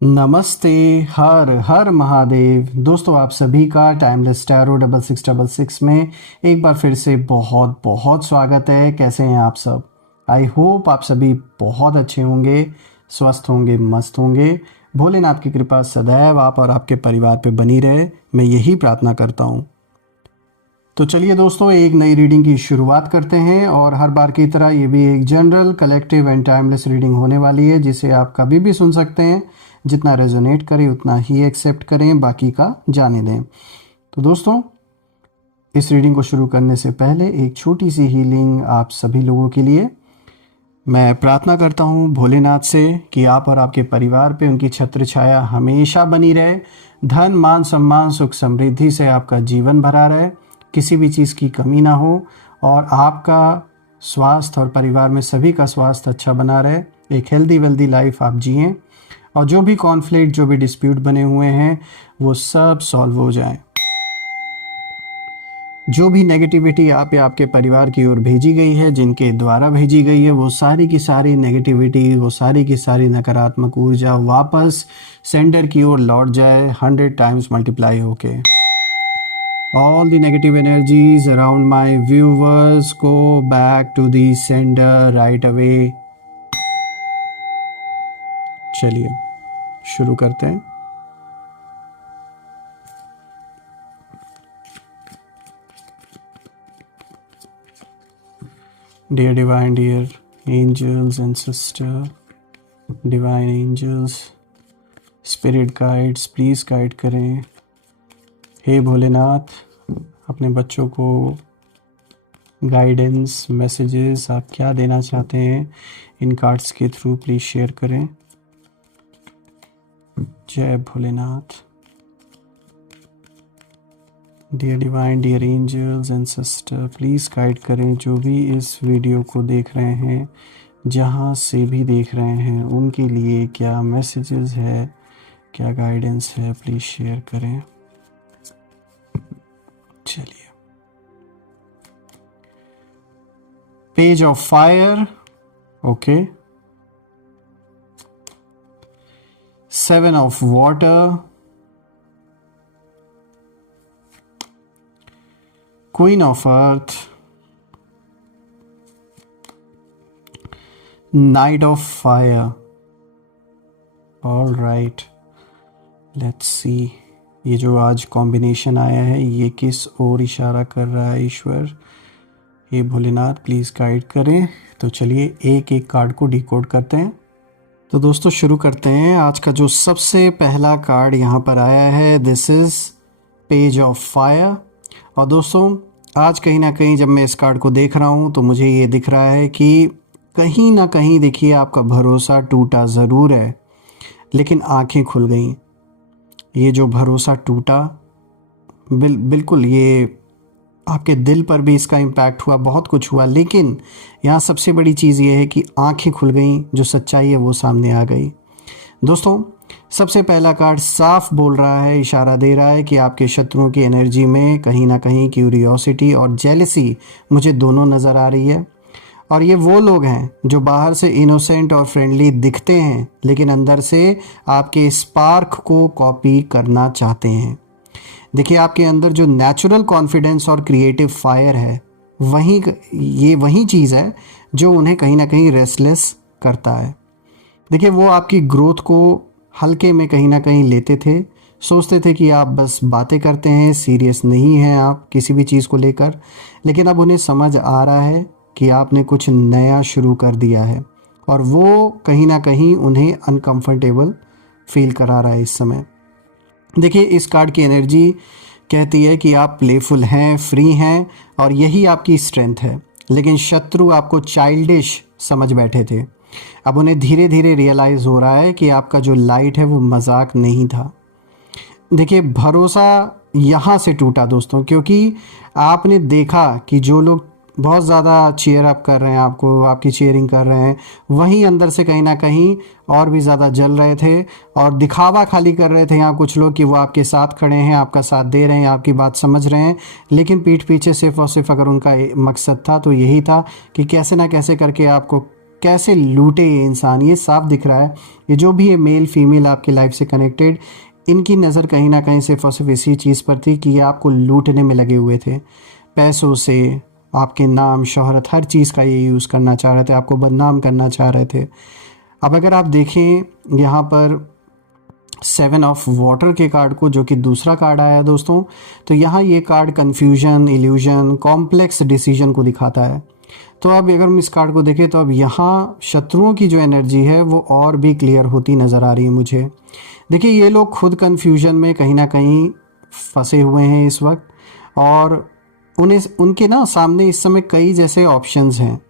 नमस्ते। हर हर महादेव। दोस्तों, आप सभी का टाइमलेस टैरो 6666 में एक बार फिर से बहुत बहुत स्वागत है। कैसे हैं आप सब? आई होप आप सभी बहुत अच्छे होंगे, स्वस्थ होंगे, मस्त होंगे। भोलेनाथ की कृपा सदैव आप और आपके परिवार पे बनी रहे, मैं यही प्रार्थना करता हूँ। तो चलिए दोस्तों, एक नई रीडिंग की शुरुआत करते हैं और हर बार की तरह ये भी एक general, collective and timeless reading होने वाली है, जिसे आप कभी भी सुन सकते हैं। जितना रेजोनेट करे उतना ही एक्सेप्ट करें, बाकी का जाने दें। तो दोस्तों, इस रीडिंग को शुरू करने से पहले एक छोटी सी हीलिंग आप सभी लोगों के लिए। मैं प्रार्थना करता हूँ भोलेनाथ से कि आप और आपके परिवार पे उनकी छत्र छाया हमेशा बनी रहे। धन, मान, सम्मान, सुख, समृद्धि से आपका जीवन भरा रहे, किसी भी चीज़ की कमी ना हो और आपका स्वास्थ्य और परिवार में सभी का स्वास्थ्य अच्छा बना रहे। एक हेल्दी वेल्दी लाइफ आप जिएं और जो भी कॉन्फ्लिक्ट, जो भी डिस्प्यूट बने हुए हैं, वो सब सॉल्व हो जाए। जो भी नेगेटिविटी आप या आपके परिवार की ओर भेजी गई है, जिनके द्वारा भेजी गई है, वो सारी की सारी नेगेटिविटी, वो सारी की सारी नकारात्मक ऊर्जा वापस सेंडर की ओर लौट जाए, 100 टाइम्स मल्टीप्लाई होके। All the negative energies around my viewers go back to the sender right away. चलिए शुरू करते हैं। Dear divine, dear angels and sister, divine angels, spirit guides, please guide करें। हे भोलेनाथ, अपने बच्चों को गाइडेंस, मैसेजेस आप क्या देना चाहते हैं इन कार्ड्स के थ्रू प्लीज़ शेयर करें। जय Bholenath. Dear divine, dear angels and sister, please guide करें जो भी इस वीडियो को देख रहे हैं, जहाँ से भी देख रहे हैं, उनके लिए क्या मैसेजेस है, क्या गाइडेंस है, प्लीज़ शेयर करें। चलिए, page of fire, okay. 7 of water, queen of earth, night of fire. All right, let's see ये जो आज कॉम्बिनेशन आया है ये किस ओर इशारा कर रहा है। ईश्वर, ये भोलेनाथ प्लीज़ गाइड करें। तो चलिए एक एक कार्ड को डिकोड करते हैं। तो दोस्तों शुरू करते हैं। आज का जो सबसे पहला कार्ड यहाँ पर आया है, this is page of fire. और दोस्तों, आज कहीं ना कहीं जब मैं इस कार्ड को देख रहा हूँ तो मुझे ये दिख रहा है कि कहीं ना कहीं देखिए आपका भरोसा टूटा ज़रूर है, लेकिन आंखें खुल गई। ये जो भरोसा टूटा, बिल्कुल ये आपके दिल पर भी इसका इम्पैक्ट हुआ, बहुत कुछ हुआ, लेकिन यहाँ सबसे बड़ी चीज़ ये है कि आंखें खुल गई, जो सच्चाई है वो सामने आ गई। दोस्तों, सबसे पहला कार्ड साफ बोल रहा है, इशारा दे रहा है कि आपके शत्रुओं की एनर्जी में कहीं ना कहीं क्यूरियोसिटी और जेलसी मुझे दोनों नज़र आ रही है। और ये वो लोग हैं जो बाहर से इनोसेंट और फ्रेंडली दिखते हैं, लेकिन अंदर से आपके स्पार्क को कॉपी करना चाहते हैं। देखिए, आपके अंदर जो नेचुरल कॉन्फिडेंस और क्रिएटिव फायर है, वही चीज़ है जो उन्हें कहीं ना कहीं रेस्टलेस करता है। देखिए, वो आपकी ग्रोथ को हल्के में कहीं ना कहीं लेते थे, सोचते थे कि आप बस बातें करते हैं, सीरियस नहीं हैं आप किसी भी चीज़ को लेकर। लेकिन अब उन्हें समझ आ रहा है कि आपने कुछ नया शुरू कर दिया है और वो कहीं ना कहीं उन्हें अनकंफर्टेबल फील करा रहा है इस समय। देखिए, इस कार्ड की एनर्जी कहती है कि आप प्लेफुल हैं, फ्री हैं और यही आपकी स्ट्रेंथ है। लेकिन शत्रु आपको चाइल्डिश समझ बैठे थे। अब उन्हें धीरे धीरे रियलाइज़ हो रहा है कि आपका जो लाइट है वो मजाक नहीं था। देखिए, भरोसा यहाँ से टूटा दोस्तों, क्योंकि आपने देखा कि जो लोग बहुत ज़्यादा चीयर अप कर रहे हैं, आपको आपकी चीयरिंग कर रहे हैं, वहीं अंदर से कहीं ना कहीं और भी ज़्यादा जल रहे थे और दिखावा खाली कर रहे थे यहाँ कुछ लोग कि वो आपके साथ खड़े हैं, आपका साथ दे रहे हैं, आपकी बात समझ रहे हैं। लेकिन पीठ पीछे सिर्फ और सिर्फ अगर उनका मकसद था तो यही था कि कैसे ना कैसे करके आपको कैसे लूटे ये इंसान, ये साफ दिख रहा है। ये जो भी है मेल फीमेल आपकी लाइफ से कनेक्टेड, इनकी नज़र कहीं ना कहीं सिर्फ और सिर्फ इसी चीज़ पर थी कि ये आपको लूटने में लगे हुए थे। पैसों से, आपके नाम शोहरत, हर चीज़ का ये यूज़ करना चाह रहे थे, आपको बदनाम करना चाह रहे थे। अब अगर आप देखें यहाँ पर 7 ऑफ वाटर के कार्ड को, जो कि दूसरा कार्ड आया है दोस्तों, तो यहाँ ये card confusion, illusion, complex decision को दिखाता है। तो अब अगर हम इस कार्ड को देखें तो अब यहाँ शत्रुओं की जो एनर्जी है वो और भी क्लियर होती नज़र आ रही है मुझे। देखिए ये लोग खुद कन्फ्यूजन में कहीं ना कहीं फंसे हुए हैं इस वक्त, और उन्हें उनके ना सामने इस समय कई जैसे ऑप्शंस हैं,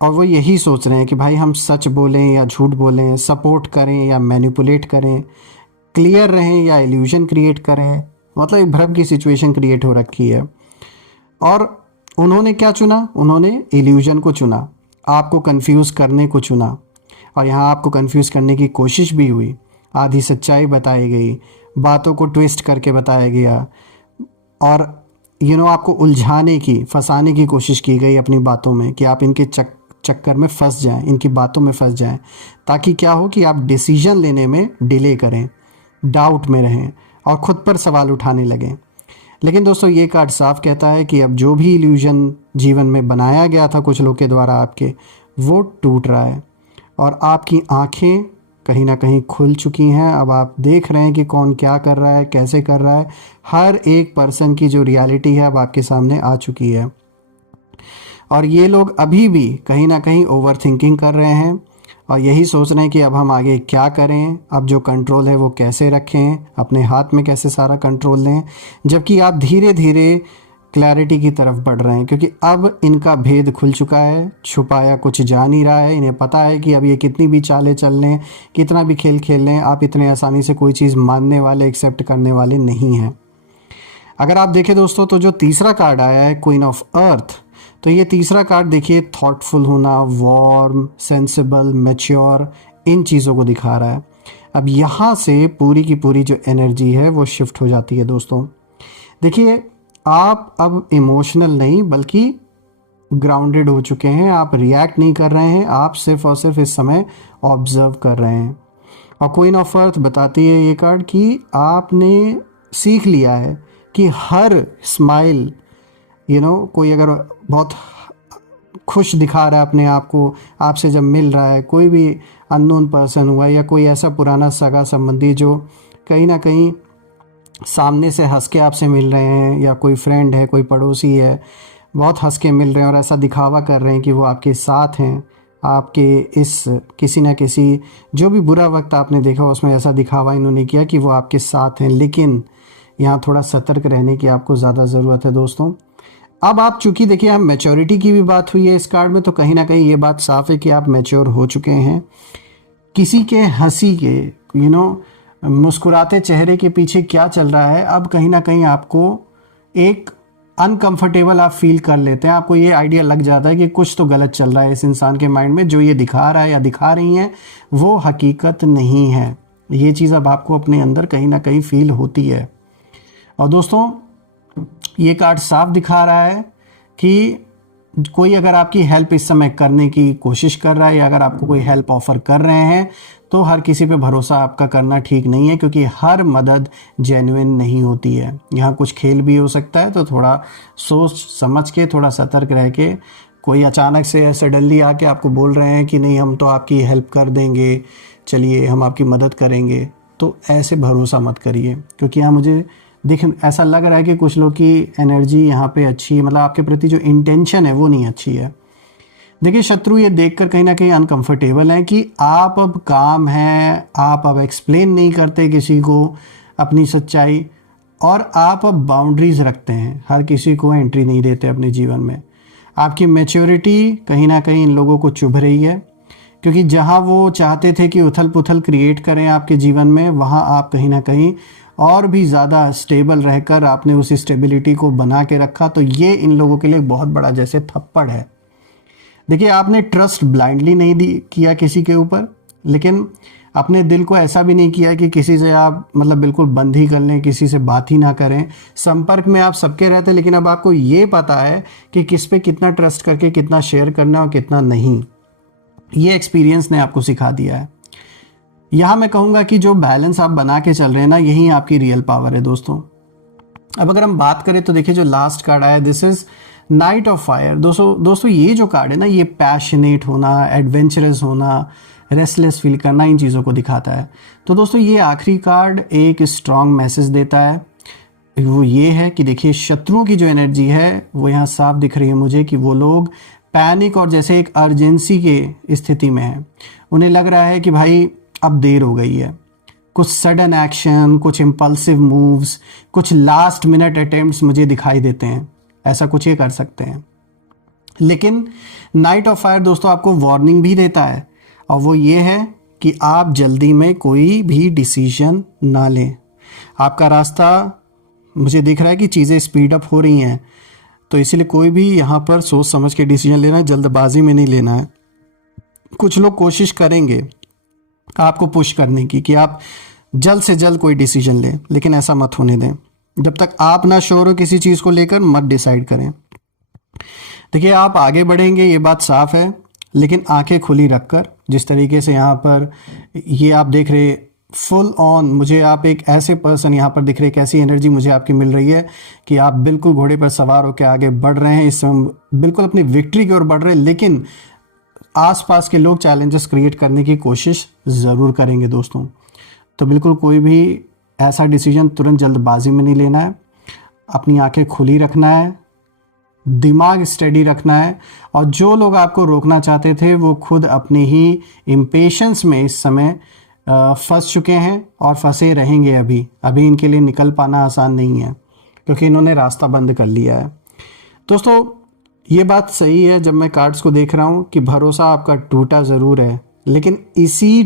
और वो यही सोच रहे हैं कि भाई हम सच बोलें या झूठ बोलें, सपोर्ट करें या मैनिपुलेट करें, क्लियर रहें या इल्यूजन क्रिएट करें। मतलब एक भ्रम की सिचुएशन क्रिएट हो रखी है। और उन्होंने क्या चुना? उन्होंने इल्यूजन को चुना, आपको कंफ्यूज करने को चुना, और यहाँ आपको कंफ्यूज करने की कोशिश भी हुई। आधी सच्चाई बताई गई, बातों को ट्विस्ट करके बताया गया, और आपको उलझाने की, फंसाने की कोशिश की गई अपनी बातों में, कि आप इनके चक्कर में फंस जाएं, इनकी बातों में फंस जाएं, ताकि क्या हो कि आप डिसीजन लेने में डिले करें, डाउट में रहें और ख़ुद पर सवाल उठाने लगें। लेकिन दोस्तों ये कार्ड साफ कहता है कि अब जो भी इल्यूजन जीवन में बनाया गया था कुछ लोग के द्वारा आपके, वो टूट रहा है, और आपकी आंखें कहीं ना कहीं खुल चुकी हैं। अब आप देख रहे हैं कि कौन क्या कर रहा है, कैसे कर रहा है। हर एक पर्सन की जो रियलिटी है अब आपके सामने आ चुकी है, और ये लोग अभी भी कहीं ना कहीं ओवर थिंकिंग कर रहे हैं, और यही सोच रहे हैं कि अब हम आगे क्या करें, अब जो कंट्रोल है वो कैसे रखें, अपने हाथ में कैसे सारा कंट्रोल लें। जबकि आप धीरे धीरे क्लैरिटी की तरफ बढ़ रहे हैं, क्योंकि अब इनका भेद खुल चुका है, छुपाया कुछ जा नहीं रहा है। इन्हें पता है कि अब ये कितनी भी चालें चल लें, कितना भी खेल खेल लें, आप इतने आसानी से कोई चीज़ मानने वाले, एक्सेप्ट करने वाले नहीं हैं। अगर आप देखें दोस्तों तो जो तीसरा कार्ड आया है क्वीन ऑफ अर्थ, तो ये तीसरा कार्ड देखिए थॉटफुल होना, वार्म, सेंसिबल, मैच्योर, इन चीज़ों को दिखा रहा है। अब यहाँ से पूरी की पूरी जो एनर्जी है वो शिफ्ट हो जाती है दोस्तों। देखिए आप अब इमोशनल नहीं बल्कि ग्राउंडेड हो चुके हैं, आप रिएक्ट नहीं कर रहे हैं, आप सिर्फ और सिर्फ इस समय ऑब्जर्व कर रहे हैं। और क्वीन ऑफ अर्थ बताती है ये कार्ड कि आपने सीख लिया है कि हर स्माइल, कोई अगर बहुत खुश दिखा रहा है अपने आप को, आपसे जब मिल रहा है, कोई भी अननोन पर्सन हुआ या कोई ऐसा पुराना सगा संबंधी जो कहीं ना कहीं सामने से हंस के आपसे मिल रहे हैं, या कोई फ्रेंड है, कोई पड़ोसी है, बहुत हंस के मिल रहे हैं और ऐसा दिखावा कर रहे हैं कि वो आपके साथ हैं, आपके इस किसी ना किसी जो भी बुरा वक्त आपने देखा उसमें ऐसा दिखावा इन्होंने किया कि वो आपके साथ हैं। लेकिन यहाँ थोड़ा सतर्क रहने की आपको ज़्यादा ज़रूरत है दोस्तों। अब आप चूँकि देखिए हम मैच्योरिटी की भी बात हुई है इस कार्ड में, तो कहीं ना कहीं ये बात साफ है कि आप मैच्योर हो चुके हैं। किसी के हंसी के मुस्कुराते चेहरे के पीछे क्या चल रहा है, अब कहीं ना कहीं आपको एक अनकंफर्टेबल आप फील कर लेते हैं। आपको ये आइडिया लग जाता है कि कुछ तो गलत चल रहा है इस इंसान के माइंड में, जो ये दिखा रहा है या दिखा रही हैं वो हकीकत नहीं है। ये चीज़ अब आपको अपने अंदर कहीं ना कहीं फील होती है। और दोस्तों ये कार्ड साफ दिखा रहा है कि कोई अगर आपकी हेल्प इस समय करने की कोशिश कर रहा है, या अगर आपको कोई हेल्प ऑफर कर रहे हैं, तो हर किसी पे भरोसा आपका करना ठीक नहीं है, क्योंकि हर मदद जेन्युइन नहीं होती है। यहाँ कुछ खेल भी हो सकता है, तो थोड़ा सोच समझ के, थोड़ा सतर्क रह के, कोई अचानक से सडनली आके आपको बोल रहे हैं कि नहीं हम तो आपकी हेल्प कर देंगे, चलिए हम आपकी मदद करेंगे, तो ऐसे भरोसा मत करिए। क्योंकि यहाँ मुझे ऐसा लग रहा है कि कुछ लोग की एनर्जी यहाँ पे अच्छी, मतलब आपके प्रति जो इंटेंशन है वो नहीं अच्छी है। देखिए शत्रु ये देखकर कहीं ना कहीं अनकंफर्टेबल हैं कि आप अब काम हैं, आप अब एक्सप्लेन नहीं करते किसी को अपनी सच्चाई, और आप अब बाउंड्रीज रखते हैं, हर किसी को एंट्री नहीं देते अपने जीवन में। आपकी मैच्योरिटी कहीं ना कहीं इन लोगों को चुभ रही है, क्योंकि जहाँ वो चाहते थे कि उथल पुथल क्रिएट करें आपके जीवन में, वहाँ आप कहीं ना कहीं और भी ज़्यादा स्टेबल रहकर आपने उस स्टेबिलिटी को बना के रखा। तो ये इन लोगों के लिए बहुत बड़ा जैसे थप्पड़ है। देखिए आपने ट्रस्ट ब्लाइंडली नहीं किया किसी के ऊपर, लेकिन अपने दिल को ऐसा भी नहीं किया कि किसी से आप मतलब बिल्कुल बंद ही कर लें, किसी से बात ही ना करें। संपर्क में आप सबके रहते, लेकिन अब आपको ये पता है कि किस पे कितना ट्रस्ट करके कितना शेयर करना और कितना नहीं। ये एक्सपीरियंस ने आपको सिखा दिया है। यहाँ मैं कहूँगा कि जो बैलेंस आप बना के चल रहे हैं ना, यही आपकी रियल पावर है दोस्तों। अब अगर हम बात करें तो देखिए जो लास्ट कार्ड आया, this is night of fire. दोस्तों ये जो कार्ड है ना, ये पैशनेट होना, एडवेंचरस होना, रेस्टलेस फील करना, इन चीज़ों को दिखाता है। तो दोस्तों ये आखिरी कार्ड एक स्ट्रॉन्ग मैसेज देता है। वो ये है कि देखिए शत्रुओं की जो एनर्जी है वो यहाँ साफ दिख रही है मुझे, कि वो लोग पैनिक और जैसे एक अर्जेंसी के स्थिति में है। उन्हें लग रहा है कि भाई अब देर हो गई है। कुछ सडन एक्शन, कुछ इम्पल्सिव मूव्स, कुछ लास्ट मिनट अटेम्प्ट्स मुझे दिखाई देते हैं। ऐसा कुछ ये कर सकते हैं। लेकिन नाइट ऑफ फायर दोस्तों आपको वार्निंग भी देता है, और वो ये है कि आप जल्दी में कोई भी डिसीजन ना लें। आपका रास्ता, मुझे दिख रहा है कि चीज़ें स्पीड अप हो रही हैं, तो इसीलिए कोई भी यहाँ पर सोच समझ के डिसीजन लेना है, जल्दबाजी में नहीं लेना है। कुछ लोग कोशिश करेंगे आपको पुश करने की कि आप जल्द से जल्द कोई डिसीजन लें, लेकिन ऐसा मत होने दें। जब तक आप ना श्योर हो किसी चीज़ को लेकर, मत डिसाइड करें। देखिए आप आगे बढ़ेंगे, ये बात साफ है, लेकिन आंखें खुली रखकर। जिस तरीके से यहाँ पर ये आप देख रहे फुल ऑन, मुझे आप एक ऐसे पर्सन यहाँ पर दिख रहे, कैसी एनर्जी मुझे आपकी मिल रही है कि आप बिल्कुल घोड़े पर सवार होकर आगे बढ़ रहे हैं, इस समय बिल्कुल अपनी विक्ट्री की ओर बढ़ रहे हैं। लेकिन आसपास के लोग चैलेंजेस क्रिएट करने की कोशिश ज़रूर करेंगे दोस्तों। तो बिल्कुल कोई भी ऐसा डिसीजन तुरंत जल्दबाजी में नहीं लेना है। अपनी आंखें खुली रखना है, दिमाग स्टडी रखना है, और जो लोग आपको रोकना चाहते थे वो खुद अपनी ही इम्पेशंस में इस समय फंस चुके हैं और फंसे रहेंगे। अभी इनके लिए निकल पाना आसान नहीं है, क्योंकि इन्होंने रास्ता बंद कर लिया है। दोस्तों ये बात सही है, जब मैं कार्ड्स को देख रहा हूँ, कि भरोसा आपका टूटा ज़रूर है, लेकिन इसी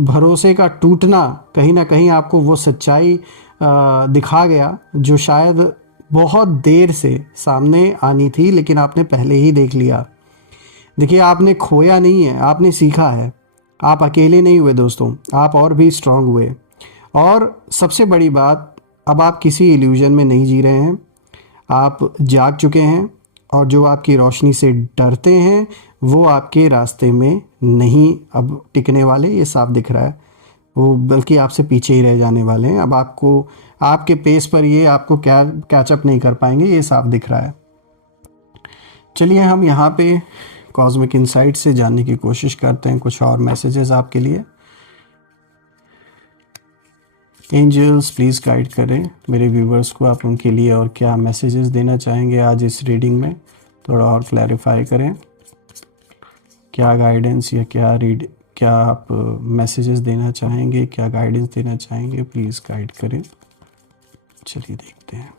भरोसे का टूटना कहीं ना कहीं आपको वो सच्चाई दिखा गया जो शायद बहुत देर से सामने आनी थी, लेकिन आपने पहले ही देख लिया। देखिए आपने खोया नहीं है, आपने सीखा है। आप अकेले नहीं हुए दोस्तों, आप और भी स्ट्रांग हुए। और सबसे बड़ी बात, अब आप किसी इल्यूजन में नहीं जी रहे हैं, आप जाग चुके हैं, और जो आपकी रोशनी से डरते हैं वो आपके रास्ते में नहीं अब टिकने वाले, ये साफ दिख रहा है। वो बल्कि आपसे पीछे ही रह जाने वाले हैं। अब आपको आपके पेस पर ये आपको क्या कैचअप नहीं कर पाएंगे, ये साफ दिख रहा है। चलिए हम यहाँ पे कॉस्मिक इनसाइट से जानने की कोशिश करते हैं कुछ और मैसेजेस आपके लिए। एंजल्स प्लीज़ गाइड करें मेरे व्यूवर्स को, आप उनके लिए और क्या मैसेजेस देना चाहेंगे आज इस रीडिंग में, थोड़ा और क्लैरिफाई करें। क्या गाइडेंस या क्या आप मैसेजेस देना चाहेंगे, क्या गाइडेंस देना चाहेंगे, प्लीज़ गाइड करें। चलिए देखते हैं।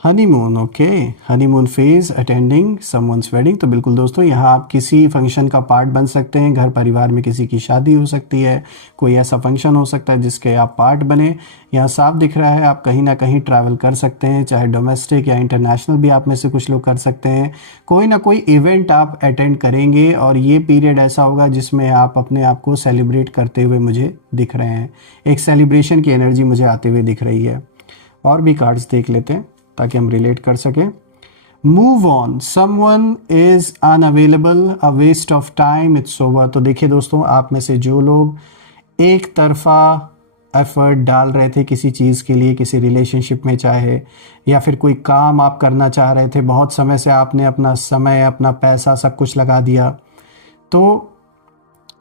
Honeymoon, okay, honeymoon phase attending someone's wedding. तो बिल्कुल दोस्तों, यहाँ आप किसी फंक्शन का पार्ट बन सकते हैं। घर परिवार में किसी की शादी हो सकती है, कोई ऐसा फंक्शन हो सकता है जिसके आप पार्ट बने। यहाँ साफ दिख रहा है आप कहीं ना कहीं ट्रैवल कर सकते हैं, चाहे डोमेस्टिक या इंटरनेशनल भी आप में से कुछ लोग कर सकते हैं। कोई ना कोई इवेंट आप अटेंड करेंगे, और ये पीरियड ऐसा होगा जिसमें आप अपने आप को सेलिब्रेट करते हुए मुझे दिख रहे हैं। एक सेलिब्रेशन की एनर्जी मुझे आते हुए दिख रही है। और भी कार्ड्स देख लेते हैं ताकि हम रिलेट कर सकें। Move on, someone is unavailable, a waste of time, it's over. तो देखिए दोस्तों, आप में से जो लोग एक तरफा एफर्ट डाल रहे थे किसी चीज़ के लिए, किसी रिलेशनशिप में चाहे, या फिर कोई काम आप करना चाह रहे थे, बहुत समय से आपने अपना समय, अपना पैसा सब कुछ लगा दिया, तो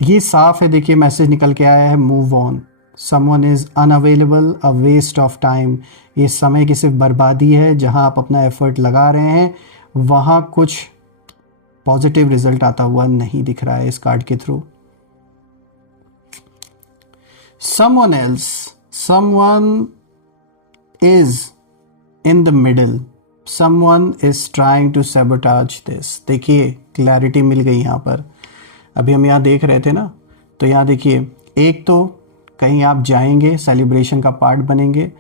ये साफ है। देखिए मैसेज निकल के आया है, move on, someone is unavailable, a waste of time. ये समय की सिर्फ बर्बादी है। जहां आप अपना एफर्ट लगा रहे हैं वहां कुछ पॉजिटिव रिजल्ट आता हुआ नहीं दिख रहा है इस कार्ड के through. Someone else, someone is in the middle, someone is trying to sabotage this. देखिए क्लैरिटी मिल गई यहाँ पर। अभी हम यहाँ देख रहे थे ना, तो यहाँ देखिए, एक तो कहीं आप जाएंगे, सेलिब्रेशन का पार्ट बनेंगे।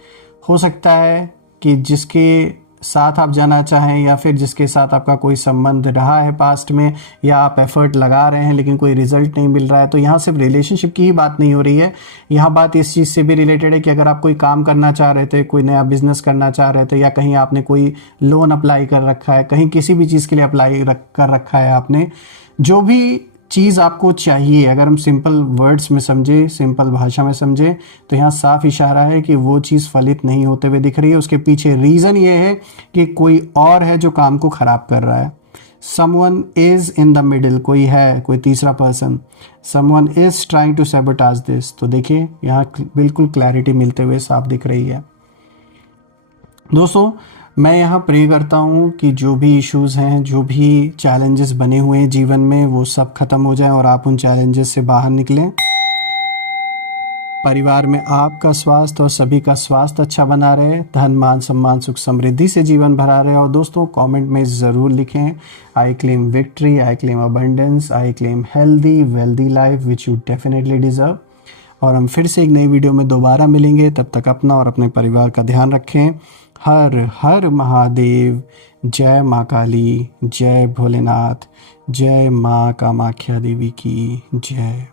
हो सकता है कि जिसके साथ आप जाना चाहें या फिर जिसके साथ आपका कोई संबंध रहा है पास्ट में, या आप एफर्ट लगा रहे हैं लेकिन कोई रिजल्ट नहीं मिल रहा है, तो यहाँ सिर्फ रिलेशनशिप की ही बात नहीं हो रही है, यहाँ बात इस चीज़ से भी रिलेटेड है कि अगर आप कोई काम करना चाह रहे थे, कोई नया बिजनेस करना चाह रहे थे, या कहीं आपने कोई लोन अप्लाई कर रखा है, कहीं किसी भी चीज़ के लिए अप्लाई कर रखा है आपने, जो भी चीज़ आपको चाहिए, अगर हम सिंपल वर्ड्स में समझे, सिंपल भाषा में समझे, तो यहाँ साफ इशारा है कि वो चीज़ फलित नहीं होते हुए दिख रही है। उसके पीछे रीज़न ये है कि कोई और है जो काम को ख़राब कर रहा है। Someone is in the middle, कोई है, कोई तीसरा person. Someone is trying to sabotage this. तो देखिए यहाँ बिल्कुल क्लैरिटी मिलते हुए साफ दिख रही है। दोस्तों, मैं यहाँ प्रे करता हूँ कि जो भी इश्यूज़ हैं, जो भी चैलेंजेस बने हुए हैं जीवन में, वो सब ख़त्म हो जाएं और आप उन चैलेंजेस से बाहर निकलें। परिवार में आपका स्वास्थ्य और सभी का स्वास्थ्य अच्छा बना रहे, धन मान सम्मान सुख समृद्धि से जीवन भरा रहे। और दोस्तों, कमेंट में ज़रूर लिखें, I claim victory, I claim abundance, I claim healthy wealthy life which you definitely deserve. और हम फिर से एक नई वीडियो में दोबारा मिलेंगे। तब तक अपना और अपने परिवार का ध्यान रखें। हर हर महादेव। जय माँ काली, जय भोलेनाथ, जय माँ कामाख्या देवी की जय।